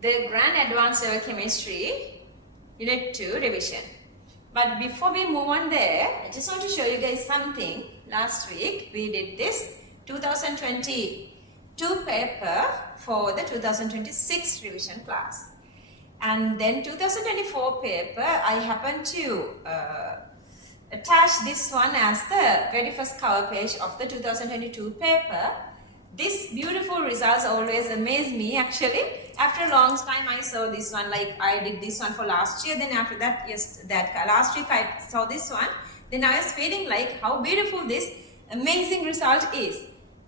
the Grand Advanced Level Chemistry Unit 2 revision. But before we move on there, I just want to show you guys something. Last week we did this 2022 paper for the 2026 revision class. And then 2024 paper, I happened to attach this one as the very first cover page of the 2022 paper. This beautiful results always amaze me actually. After a long time I saw this one, like I did this one for last year, then after that, last week I saw this one. Then I was feeling like how beautiful this amazing result is.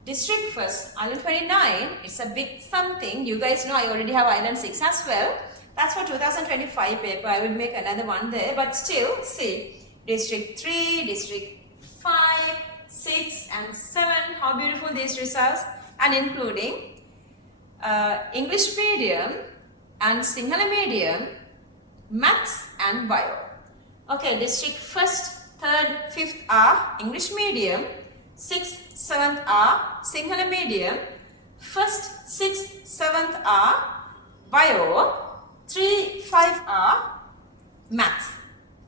District first, Island 29, it's a big something. You guys know I already have Island 6 as well. That's for 2025 paper. I will make another one there, but still see. District 3, District 5, 6 and 7, how beautiful these results, and including English medium and Sinhala medium, maths and bio. Okay, District 1st, 3rd, 5th are English medium, 6th, 7th are Sinhala medium, 1st, 6th, 7th are bio, 3, 5 are maths.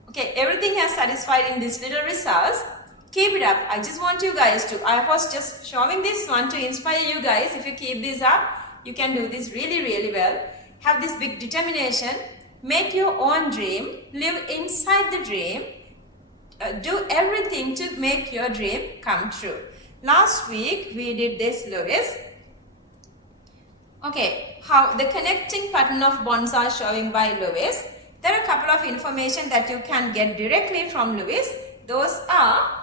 Okay, everything has satisfied in these little results. Keep it up. I just want you guys to, I was just showing this one to inspire you guys. If you keep this up, you can do this really, really well. Have this big determination. Make your own dream. Live inside the dream. Do everything to make your dream come true. Last week, we did this, Lewis. Okay, how the connecting pattern of bonds are showing by Lewis. There are a couple of information that you can get directly from Lewis. Those are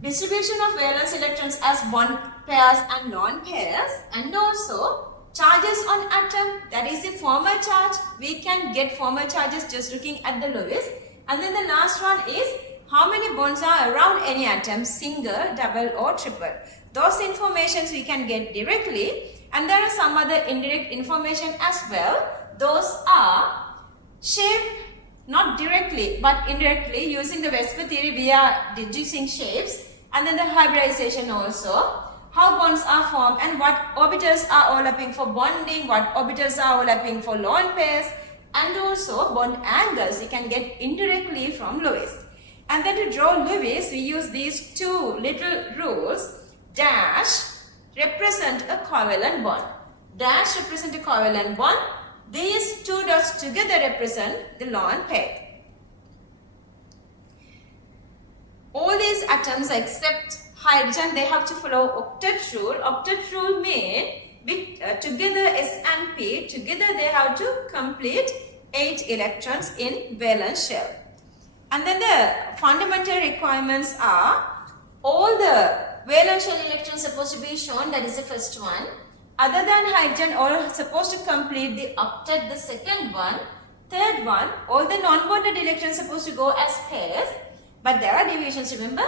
distribution of valence electrons as bond pairs and lone pairs, and also charges on atom, that is a formal charge. We can get formal charges just looking at the Lewis. And then the last one is how many bonds are around any atom, single, double or triple. Those informations we can get directly, and there are some other indirect information as well. Those are shape, not directly but indirectly. Using the whtsap theory we are deducing shapes, and then the hybridization also, how bonds are formed and what orbitals are overlapping for bonding, what orbitals are overlapping for lone pairs, and also bond angles we can get indirectly from Lewis. And then to draw Lewis we use these two little rules. Dash represent a covalent bond, dash represent a covalent bond. These two dots together represent the lone pair. All these atoms except hydrogen, they have to follow octet rule. Octet rule means together S and P, together they have to complete 8 electrons in valence shell. And then the fundamental requirements are all the valence shell electrons supposed to be shown, that is the first one. Other than hydrogen, all are supposed to complete the octet, the second one. Third one, all the non-bonded electrons supposed to go as pairs, but there are deviations, remember.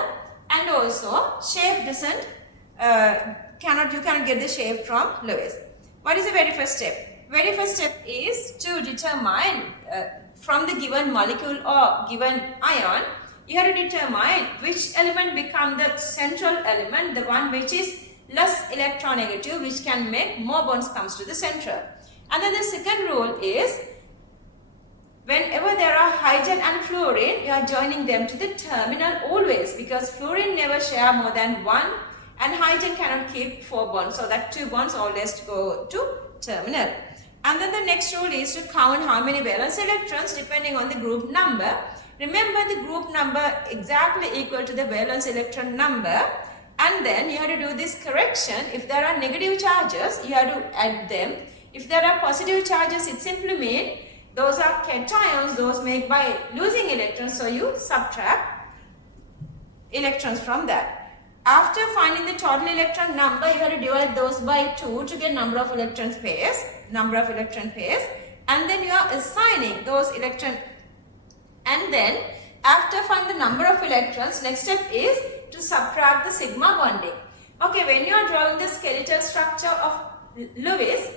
And also shape doesn't, you cannot get the shape from Lewis. What is the very first step? Very first step is to determine from the given molecule or given ion, you have to determine which element become the central element, the one which is less electronegative, which can make more bonds comes to the center. And then the second rule is whenever there are hydrogen and fluorine, you are joining them to the terminal always, because fluorine never share more than 1 and hydrogen cannot keep 4 bonds, so that 2 bonds always go to terminal. And then the next rule is to count how many valence electrons depending on the group number. Remember the group number exactly equal to the valence electron number. And then you have to do this correction. If there are negative charges, you have to add them. If there are positive charges, it simply means those are cations, those made by losing electrons. So you subtract electrons from that. After finding the total electron number, you have to divide those by 2 to get number of electron pairs. And then you are assigning those electrons. And then after finding the number of electrons, next step is to subtract the sigma bonding. Okay, when you are drawing the skeletal structure of Lewis,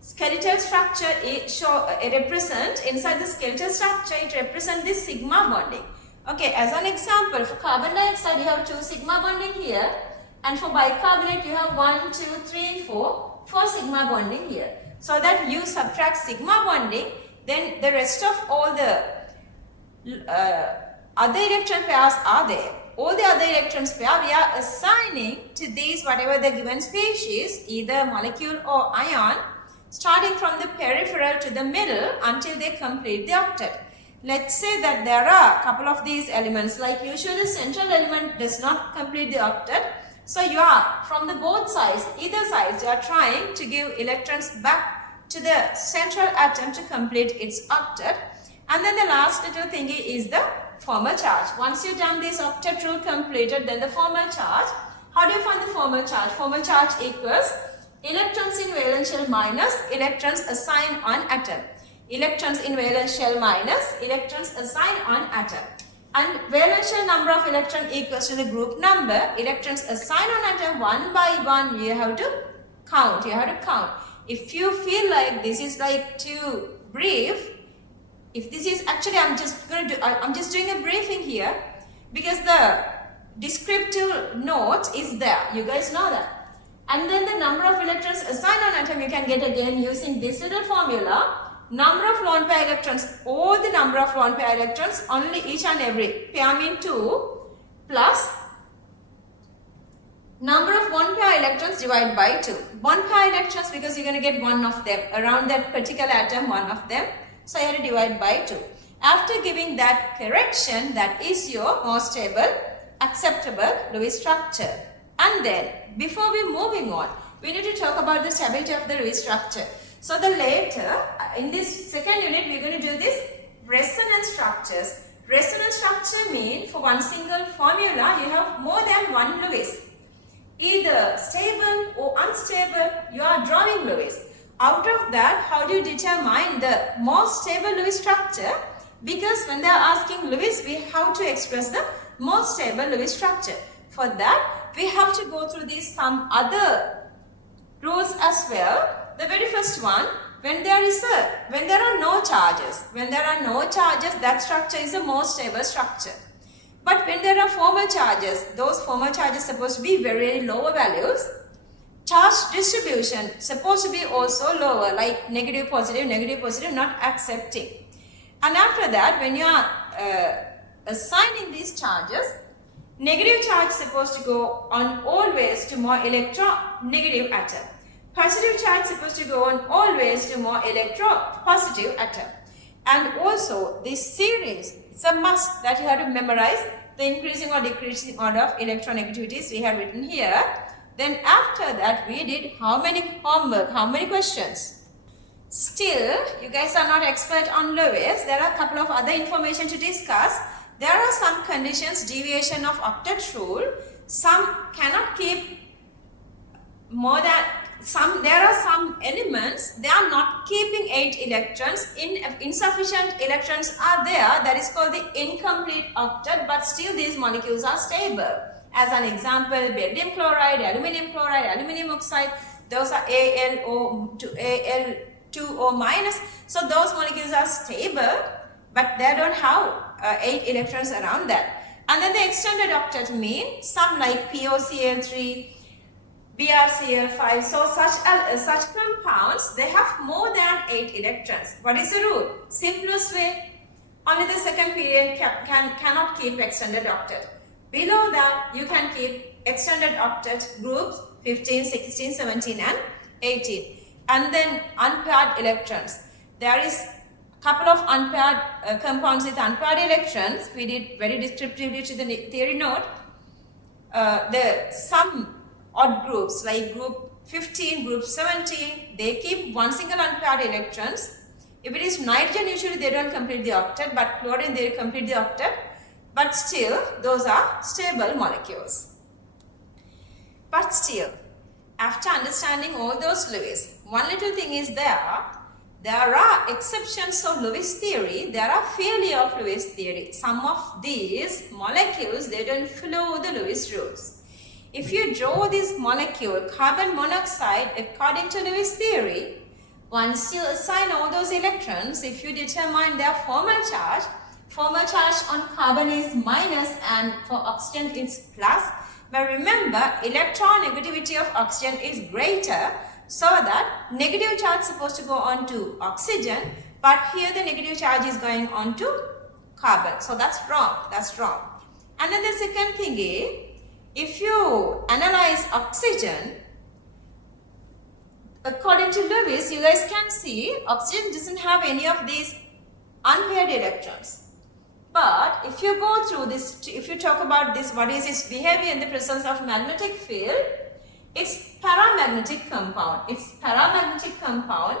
skeletal structure represent, inside the skeletal structure it represents the sigma bonding. Okay, as an example, for carbon dioxide you have 2 sigma bonding here, and for bicarbonate you have 1, 2, 3, 4 sigma bonding here. so that you subtract sigma bonding, then the rest of all the other electron pairs are there. All the other electrons pair we are assigning to these whatever the given species, either molecule or ion, starting from the peripheral to the middle until they complete the octet. Let's say that there are a couple of these elements, like usually the central element does not complete the octet. So you are from the both sides, either sides, you are trying to give electrons back to the central atom to complete its octet. And then the last little thingy is the formal charge. Once you've done this octet rule completed, then the formal charge. How do you find the formal charge? Formal charge equals electrons in valence shell minus electrons assigned on atom. Electrons in valence shell minus electrons assigned on atom. And valence shell number of electron equals to the group number. Electrons assigned on atom one by one you have to count. If you feel like this is like too brief, if this is actually I'm just doing a briefing here because the descriptive note is there. You guys know that. And then the number of electrons assigned on atom you can get again using this little formula. Number of lone pair electrons, all the number of lone pair electrons, only each and every pair mean 2 plus number of one pair electrons divided by 2. One pair electrons because you're going to get one of them around that particular atom, one of them. So you have to divide by 2. After giving that correction, that is your most stable, acceptable Lewis structure. And then before we moving on, we need to talk about the stability of the Lewis structure. So the later, in this second unit, we're going to do this resonance structures. Resonance structure means for one single formula, you have more than one Lewis. Either stable or unstable, you are drawing Lewis. Out of that, how do you determine the most stable Lewis structure? Because when they are asking Lewis, we have to express the most stable Lewis structure. For that, we have to go through these some other rules as well. The very first one, when there are no charges, that structure is the most stable structure. But when there are formal charges, those formal charges supposed to be very lower values. Charge distribution supposed to be also lower, like negative, positive, not accepting. And after that, when you are assigning these charges, negative charge supposed to go on always to more electronegative atom. Positive charge supposed to go on always to more electropositive atom. And also this series, it's a must that you have to memorize the increasing or decreasing order of electronegativities we have written here. Then after that we did how many homework, how many questions? Still, you guys are not expert on Lewis. There are a couple of other information to discuss. There are some conditions, deviation of octet rule. Some cannot keep more than there are some elements, they are not keeping 8 electrons. Insufficient electrons are there. That is called the incomplete octet, but still these molecules are stable. As an example, barium chloride, aluminum oxide, those are AlO to Al2O minus. So those molecules are stable, but they don't have 8 electrons around that. And then the extended octet means some like POCl3, BrCl5, so such compounds, they have more than 8 electrons. What is the rule? Simplest way, only the second period cannot keep extended octet. Below that, you can keep extended octet groups 15, 16, 17 and 18. And then unpaired electrons. There is a couple of unpaired compounds with unpaired electrons. We did very descriptively to the theory note. Some odd groups like group 15, group 17, they keep one single unpaired electrons. If it is nitrogen, usually they don't complete the octet, but chlorine they complete the octet. But still, those are stable molecules. But still, after understanding all those Lewis, one little thing is there are exceptions of Lewis theory, there are failure of Lewis theory. Some of these molecules, they don't follow the Lewis rules. If you draw this molecule, carbon monoxide, according to Lewis theory, once you assign all those electrons, if you determine their formal charge on carbon is minus and for oxygen it's plus. But remember, electronegativity of oxygen is greater, so that negative charge is supposed to go on to oxygen, but here the negative charge is going on to carbon. So that's wrong. That's wrong. And then the second thing is, if you analyze oxygen, according to Lewis, you guys can see oxygen doesn't have any of these unpaired electrons. But if you go through this, if you talk about this, what is its behavior in the presence of magnetic field, it's paramagnetic compound. It's paramagnetic compound.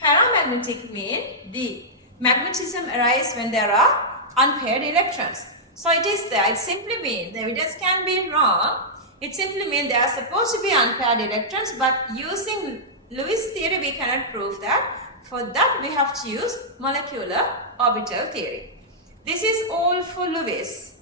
Paramagnetic means the magnetism arises when there are unpaired electrons. So it is there. It simply means, the evidence can be wrong. It simply means there are supposed to be unpaired electrons, but using Lewis theory we cannot prove that. For that we have to use molecular orbital theory. This is all for Lewis.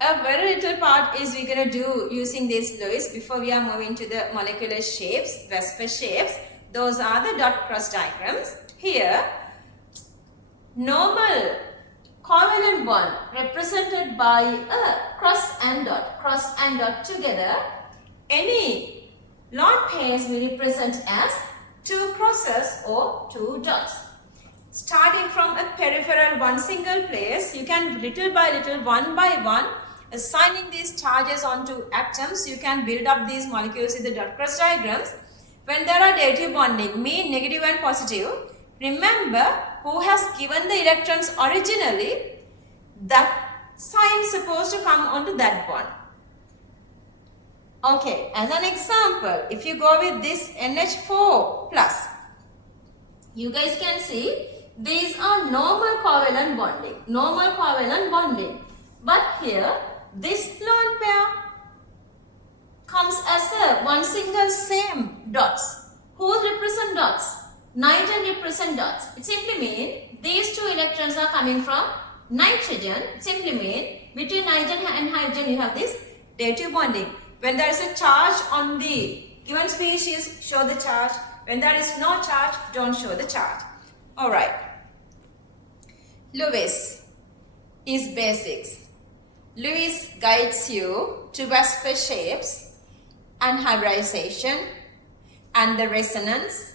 A very little part is we're going to do using this Lewis before we are moving to the molecular shapes, Vesper shapes. Those are the dot cross diagrams. Here, normal covalent bond represented by a cross and dot together. Any lone pairs we represent as two crosses or two dots. Starting from a peripheral one single place, you can little by little, one by one, assigning these charges onto atoms, you can build up these molecules in the dot cross diagrams. When there are dative bonding, mean negative and positive, remember who has given the electrons originally, that sign is supposed to come onto that bond. Okay, as an example, if you go with this NH4+, you guys can see these are normal covalent bonding. But here, this lone pair comes as a one single same dots. Who represent dots? Nitrogen represent dots. It simply means these two electrons are coming from nitrogen. It simply means between nitrogen and hydrogen you have this dative bonding. When there is a charge on the given species, show the charge. When there is no charge, don't show the charge. Alright. Lewis is basics. Lewis guides you to Vesper shapes and hybridization and the resonance.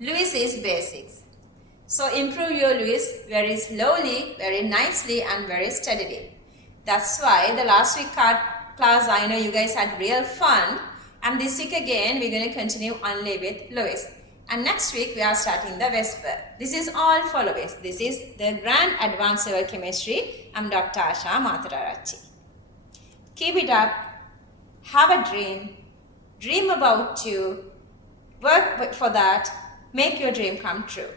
Lewis is basics. So improve your Lewis very slowly, very nicely and very steadily. That's why the last week class, I know you guys had real fun, and this week again we're going to continue only with Lewis. And next week we are starting the Vesper. This is all for Lewis. This is the Grand Advanced Level Chemistry. I'm Dr. Asha Mathotaarachchi. Keep it up. Have a dream. Dream about you. Work for that. Make your dream come true.